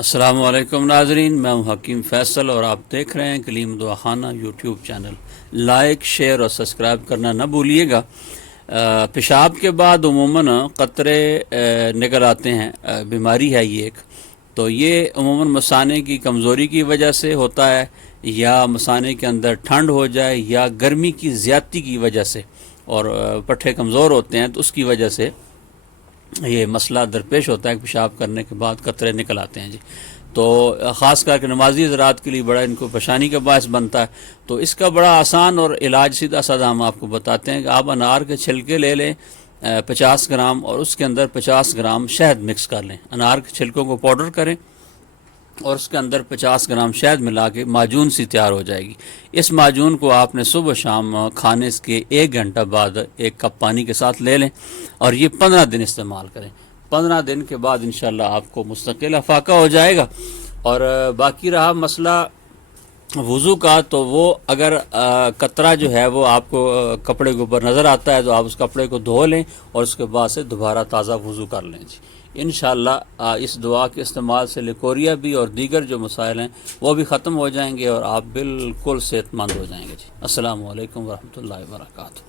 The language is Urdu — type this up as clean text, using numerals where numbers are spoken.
السلام علیکم ناظرین، میں ہوں حکیم فیصل اور آپ دیکھ رہے ہیں کلیم دعا خانہ یوٹیوب چینل۔ لائک، شیئر اور سبسکرائب کرنا نہ بھولیے گا۔ پیشاب کے بعد عموماً قطرے نکل آتے ہیں، بیماری ہے یہ ایک، تو یہ عموماً مثانے کی کمزوری کی وجہ سے ہوتا ہے، یا مثانے کے اندر ٹھنڈ ہو جائے یا گرمی کی زیادتی کی وجہ سے، اور پٹھے کمزور ہوتے ہیں تو اس کی وجہ سے یہ مسئلہ درپیش ہوتا ہے کہ پیشاب کرنے کے بعد قطرے نکل آتے ہیں جی۔ تو خاص کر کے نمازی حضرات کے لیے بڑا ان کو پریشانی کا باعث بنتا ہے۔ تو اس کا بڑا آسان اور علاج سیدھا سادہ ہم آپ کو بتاتے ہیں کہ آپ انار کے چھلکے لے لیں 50 گرام، اور اس کے اندر 50 گرام شہد مکس کر لیں۔ انار کے چھلکوں کو پاؤڈر کریں اور اس کے اندر 50 گرام شہد ملا کے معجون سی تیار ہو جائے گی۔ اس معجون کو آپ نے صبح شام کھانے کے 1 گھنٹہ بعد 1 کپ پانی کے ساتھ لے لیں، اور یہ 15 دن استعمال کریں۔ 15 دن کے بعد انشاءاللہ آپ کو مستقل افاقہ ہو جائے گا۔ اور باقی رہا مسئلہ وضو کا، تو وہ اگر قطرہ جو ہے وہ آپ کو کپڑے کے اوپر نظر آتا ہے تو آپ اس کپڑے کو دھو لیں اور اس کے بعد سے دوبارہ تازہ وضو کر لیں جی۔ انشاءاللہ اس دعا کے استعمال سے لیکوریا بھی اور دیگر جو مسائل ہیں وہ بھی ختم ہو جائیں گے، اور آپ بالکل صحت مند ہو جائیں گے جی۔ السلام علیکم ورحمۃ اللہ وبرکاتہ۔